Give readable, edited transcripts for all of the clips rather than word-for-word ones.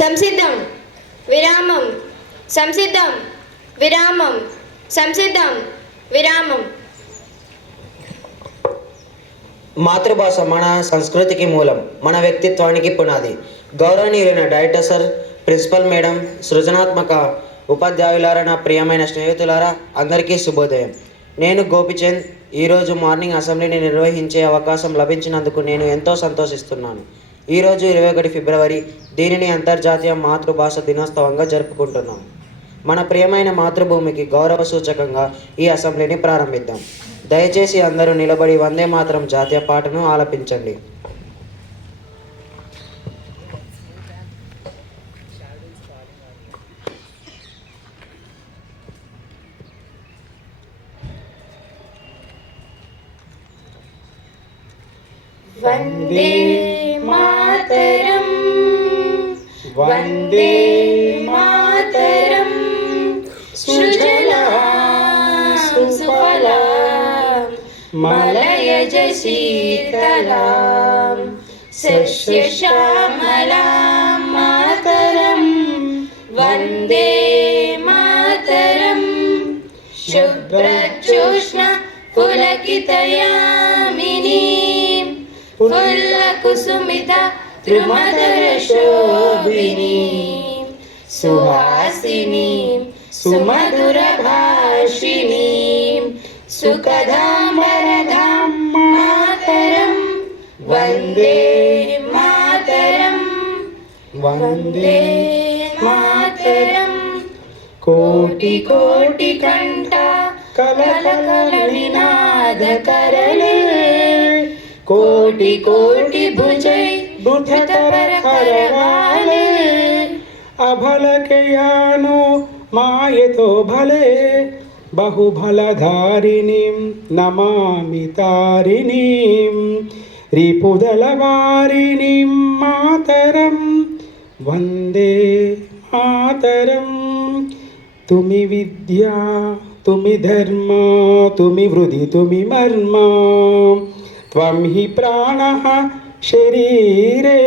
సంసిద్ధం విరామం సంసిద్ధం విరామం సంసిద్ధం విరామం. మాతృభాష మన సంస్కృతికి మూలం, మన వ్యక్తిత్వానికి పునాది. గౌరవనీయులైన డైరెక్టర్ సార్, ప్రిన్సిపల్ మేడం, సృజనాత్మక ఉపాధ్యాయులారా, నా ప్రియమైన స్నేహితులారా, అందరికీ శుభోదయం. నేను గోపిచంద్. ఈరోజు మార్నింగ్ అసెంబ్లీని నిర్వహించే అవకాశం లభించినందుకు నేను ఎంతో సంతోషిస్తున్నాను. ఈరోజు 21 ఫిబ్రవరి, దీనిని అంతర్జాతీయ మాతృభాష దినోత్సవంగా జరుపుకుంటున్నాం. మన ప్రియమైన మాతృభూమికి గౌరవ సూచకంగా ఈ అసెంబ్లీని ప్రారంభిద్దాం. దయచేసి అందరూ నిలబడి వందే మాతరం జాతీయ పాటను ఆలపించండి. వందే మాతరం వందే మాతరం సృజలాం సుఫలాం మలయజ శీతలాం సస్యశ్యామలాం మాతరం వందే మాతరం శుభ్రజ్యోత్స్న పులకితయామినీం ఫుల్లకుసుమిత త్రిమధురశోభినీం సుహాసినీం సుమధురభాషిణీం సుఖదాం వరదాం మాతరం వందే మాతరం వందే మాతరం. కోటి కోటి కంఠ కలకల నినాదకరళే కోటి కోటి భుజై బుధతర కరవాళే అభలకయానో మాయతో భలే బహుఫలధారిణీం నమామి తారిణీం రిపుదలవారిణీం మాతరం వందే మాతరం. తుమి విద్యా తుమి ధర్మ తుమి వృద్ధి తుమి మర్మ త్వం హి ప్రాణః శరీరే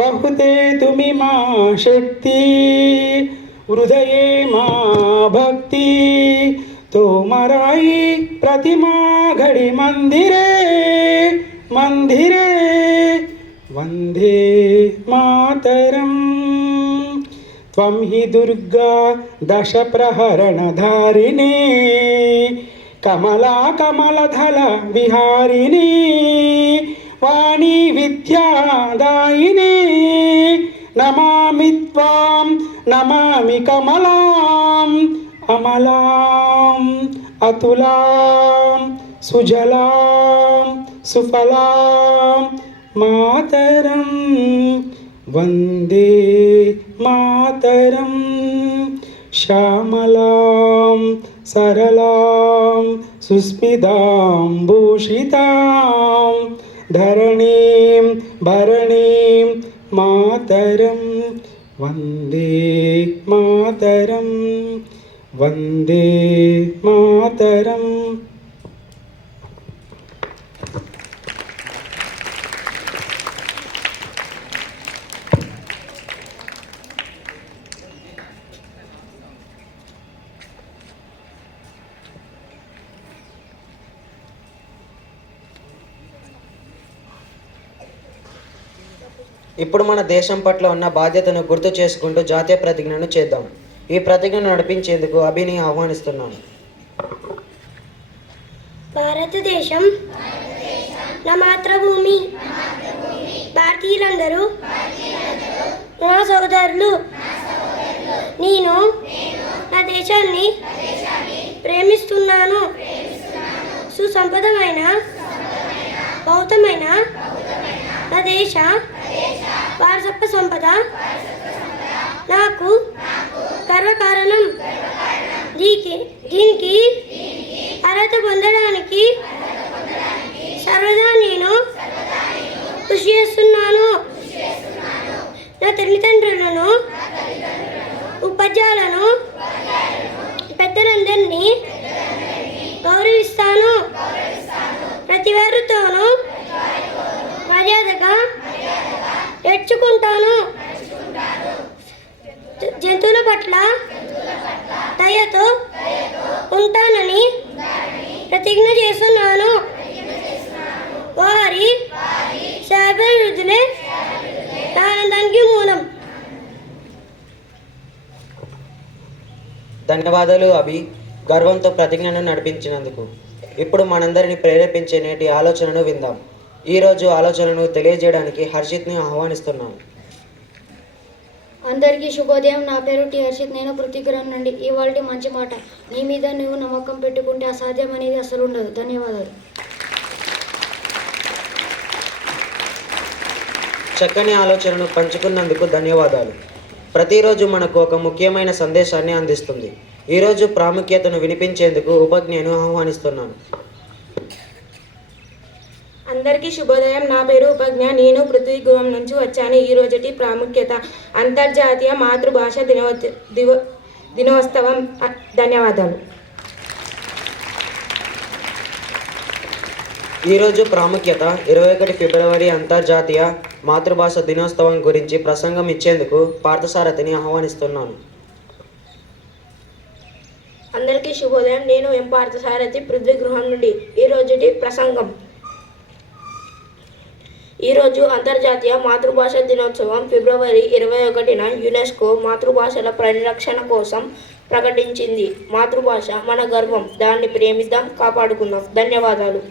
బహుతే తుమి మా శక్తి హృదయే మా భక్తి తోమరాయి ప్రతిమా ఘడి మందిరే మందిరే వందే మాతరం. త్వం హి దుర్గా దశ ప్రహరణధారిణే కమలా కమలధల విహారిణి వాణి విద్యాదాయిని నమామి త్వాం నమామి కమలాం అమలాం అతులాం సుజలాం సుఫలాం మాతరం వందే మాతరం. శ్యామలాం సరళాం సుస్మితాం భూషితాం ధరణీం భరణీం మాతరం వందే మాతరం వందే మాతరం. ఇప్పుడు మన దేశం పట్ల ఉన్న బాధ్యతను గుర్తు చేసుకుంటూ జాతీయ ప్రతిజ్ఞను చేద్దాం. ఈ ప్రతిజ్ఞను నడిపించేందుకు అభిని ఆహ్వానిస్తున్నాను. భారతదేశం నా మాతృభూమి. భారతీయులందరూ నా సోదరులు. నేను నా దేశాన్ని ప్రేమిస్తున్నాను. సుసంపదమైన బౌద్ధమైన నా దేశ వారసత్వ సంపద నాకు గర్వకారణం. దీనికి అర్హత పొందడానికి సర్వదా నేను కృషి చేస్తున్నాను. నా తల్లిదండ్రులను, ఉపాధ్యాయులను, పెద్దలందరినీ గౌరవిస్తాను. ప్రతి వారితోనూ మర్యాదగా నేర్చుకుంటాను. ధన్యవాదాలు అభి, గర్వంతో ప్రతిజ్ఞను నడిపించినందుకు. ఇప్పుడు మనందరిని ప్రేరేపించే నేటి ఆలోచనను విందాం. ఈరోజు ఆలోచనను తెలియజేయడానికి హర్షిత్ని ఆహ్వానిస్తున్నాను. అందరికీ శుభోదయం. నా పేరు టి హర్షిత్. నేను పృథ్వీగ్రహం నుండి. ఇవాళ మంచి మాట: నీ మీద నువ్వు నమ్మకం పెట్టుకుంటే అసాధ్యం అనేది అసలు ఉండదు. ధన్యవాదాలు. చక్కని ఆలోచనను పంచుకున్నందుకు ధన్యవాదాలు. ప్రతిరోజు మనకు ఒక ముఖ్యమైన సందేశాన్ని అందిస్తుంది. ఈరోజు ప్రాముఖ్యతను వినిపించేందుకు ఉపజ్ఞను ఆహ్వానిస్తున్నాను. అందరికీ శుభోదయం. నా పేరు ఉపజ్ఞ. నేను పృథ్వీగృహం నుంచి వచ్చాను. ఈ రోజుటి ప్రాముఖ్యత: అంతర్జాతీయ మాతృభాష దినోత్సవం. ధన్యవాదాలు. ఈరోజు ప్రాముఖ్యత 21 ఫిబ్రవరి అంతర్జాతీయ మాతృభాష దినోత్సవం గురించి ప్రసంగం ఇచ్చేందుకు పార్థసారథిని ఆహ్వానిస్తున్నాను. అందరికీ శుభోదయం. నేను ఎం పార్థసారథి, పృథ్వీగృహం నుండి. ఈ రోజుటి ప్రసంగం: ఈరోజు అంతర్జాతీయ మాతృభాష దినోత్సవం. ఫిబ్రవరి 21న యునెస్కో మాతృభాషల పరిరక్షణ కోసం ప్రకటించింది. మాతృభాష మన గర్వం. దాన్ని ప్రేమిద్దాం, కాపాడుకుందాం. ధన్యవాదాలు.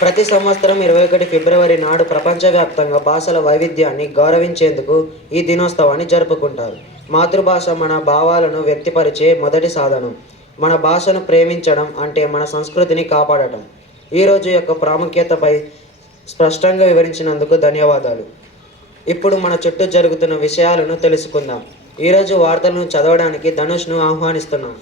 ప్రతి సంవత్సరం 21 ఫిబ్రవరి నాడు ప్రపంచవ్యాప్తంగా భాషల వైవిధ్యాన్ని గౌరవించేందుకు ఈ దినోత్సవాన్ని జరుపుకుంటారు. మాతృభాష మన భావాలను వ్యక్తపరిచే మొదటి సాధనం. మన భాషను ప్రేమించడం అంటే మన సంస్కృతిని కాపాడటం. ఈరోజు యొక్క ప్రాముఖ్యతపై స్పష్టంగా వివరించినందుకు ధన్యవాదాలు. ఇప్పుడు మన చుట్టూ జరుగుతున్న విషయాలను తెలుసుకుందాం. ఈరోజు వార్తలను చదవడానికి ధనుష్ను ఆహ్వానిస్తున్నాం.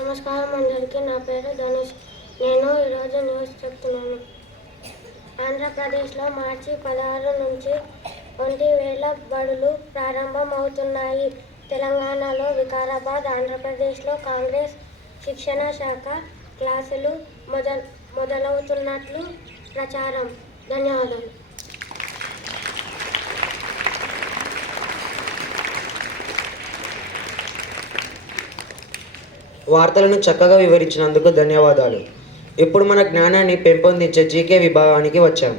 నమస్కారం అందరికీ. నా పేరు ధనుష్. నేను ఈరోజు న్యూస్ చెప్తున్నాను. ఆంధ్రప్రదేశ్లో మార్చి 16 నుంచి 20,000 బడులు ప్రారంభమవుతున్నాయి. తెలంగాణలో వికారాబాద్, ఆంధ్రప్రదేశ్లో కాంగ్రెస్ శిక్షణ శాఖ క్లాసులు మొదలవుతున్నట్లు ప్రచారం. ధన్యవాదాలు. వార్తలను చక్కగా వివరించినందుకు ధన్యవాదాలు. ఇప్పుడు మన జ్ఞానాన్ని పెంపొందించే జీకే విభాగానికి వచ్చాం.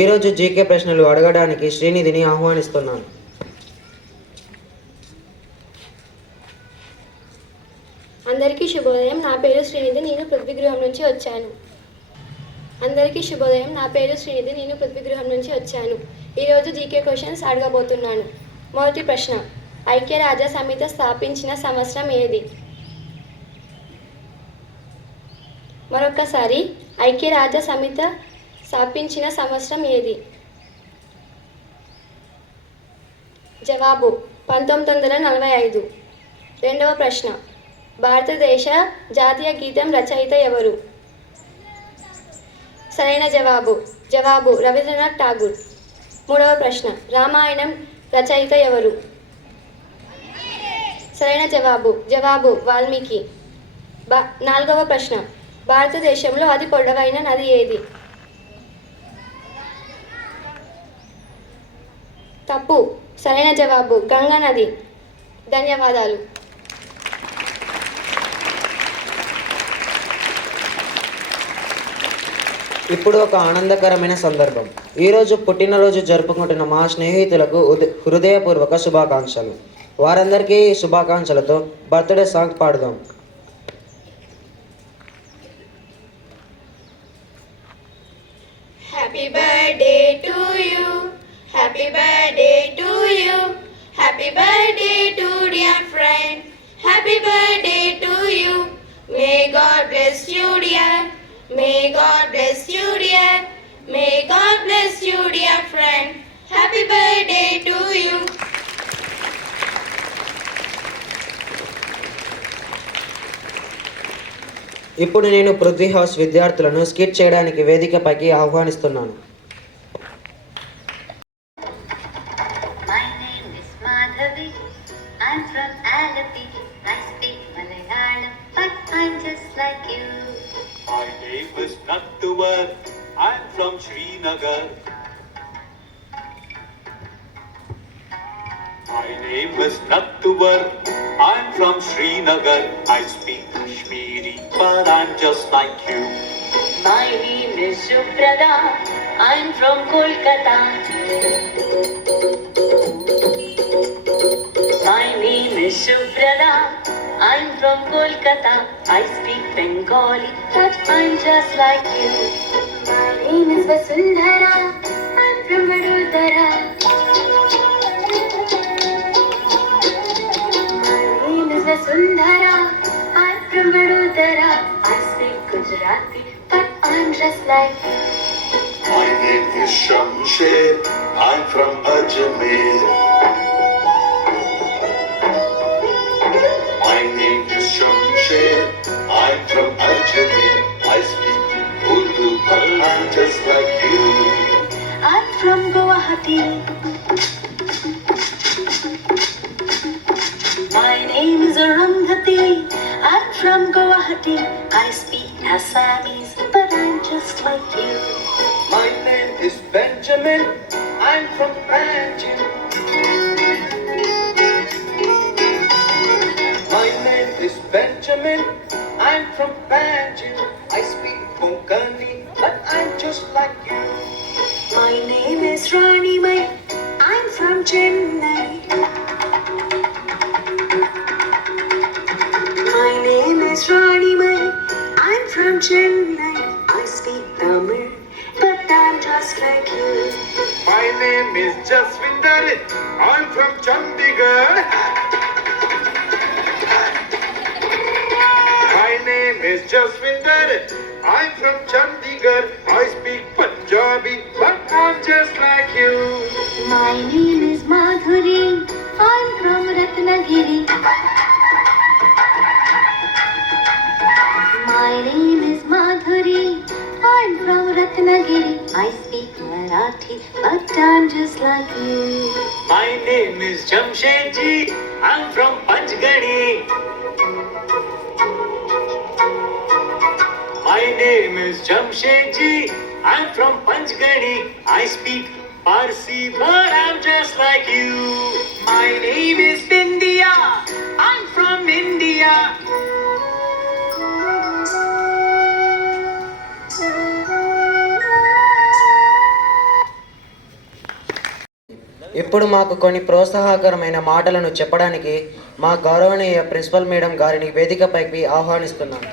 ఈరోజు జీకే ప్రశ్నలు అడగడానికి శ్రీనిధిని ఆహ్వానిస్తున్నాను. అందరికీ శుభోదయం. నా పేరు శ్రీనిధి. నేను పృథ్వీగృహం నుంచి వచ్చాను. అందరికీ శుభోదయం. నా పేరు శ్రీనిధి. నేను పృథ్వీగృహం నుంచి వచ్చాను. ఈరోజు జీకే క్వశ్చన్స్ అడగబోతున్నాను. మొదటి ప్రశ్న: ఐక్యరాజ్య సమితి స్థాపించిన సంవత్సరం ఏది? మరొకసారి, ఐక్యరాజ్య సమితి స్థాపించిన సంవత్సరం ఏది? జవాబు 1945. రెండవ ప్రశ్న: భారతదేశ జాతీయ గీతం రచయిత ఎవరు? సరైన జవాబు రవీంద్రనాథ్ ఠాగూర్. మూడవ ప్రశ్న: రామాయణం రచయిత ఎవరు? సరైన జవాబు వాల్మీకి. నాలుగవ ప్రశ్న: భారతదేశంలో అతి పొడవైన నది ఏది? తప్పు. సరైన జవాబు గంగా నది. ధన్యవాదాలు. ఇప్పుడు ఒక ఆనందకరమైన సందర్భం. ఈరోజు పుట్టినరోజు జరుపుకుంటున్న మా స్నేహితులకు హృదయపూర్వక శుభాకాంక్షలు. వారందరికీ శుభాకాంక్షలతో బర్త్డే సాంగ్ పాడుదాం. Happy birthday to you. Happy birthday to you. Happy birthday to dear friend. Happy birthday to you. May God bless you, dear. May God bless you, dear. May God bless you, dear friend. Happy birthday to you. ఇప్పుడు నేను Prithvi house విద్యార్థులను skit చేయడానికి వేదికపైకి ఆహ్వానిస్తున్నాను. My name is Madhavi. I'm from Alapi. I speak Malayalam, but I'm just like you. My name is Nattuvar. I'm from Srinagar. My name is Nattuvar. I'm from Srinagar. I speak Kashmiri. but I'm just like you. My name is Shuprada. I'm from Kolkata. My name is Shuprada. I'm from Kolkata. I speak Bengali, but I'm just like you. My name is Vasundhara. I'm from Vadodara. My name is Vasundhara. I'm from Vadodara. I speak Gujarati, but I'm just like you. My name is Shamsher. I'm from Ajmer. My name is Shamsher. I'm from Ajmer. I speak Urdu, but I'm just like you. I'm from Guwahati. My name is Arundhati. I'm from Guwahati. I speak Assamese, but I'm just like you. My name is Benjamin. I'm from Panjim. My name is Benjamin. I'm from Panjim. I speak Konkani, but I'm just like you. My name is Rani Mai. I'm from Chennai. My name is Rani Mai. I'm from Chennai. I speak Tamil, but I'm just like you. My name is Jaswinder. I'm from Chandigarh. My name is Jaswinder. I'm from Chandigarh. I speak Punjabi, but I'm just like you. My name is Madhuri. I'm from Ratnagiri. My name is Madhuri. I'm from Ratnagiri. I speak Marathi, but I'm just like you. My name is Jamshedji. I'm from Panchgani. My name is Jamshedji. I'm from Panchgani. I speak Parsi, but I'm just like you. My name is Bindia. I'm from India. ఇప్పుడు మాకు కొన్ని ప్రోత్సాహకరమైన మాటలను చెప్పడానికి మా గౌరవనీయ principal madam గారిని వేదికపైకి ఆహ్వానిస్తున్నాను.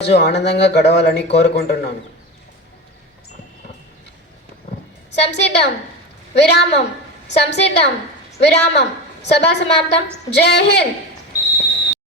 రోజు ఆనందంగా గడవాలని కోరుకుంటున్నాను. సంసిద్ధం విరామం సంసిద్ధం విరామం సభా సమాప్తం. జై హింద్.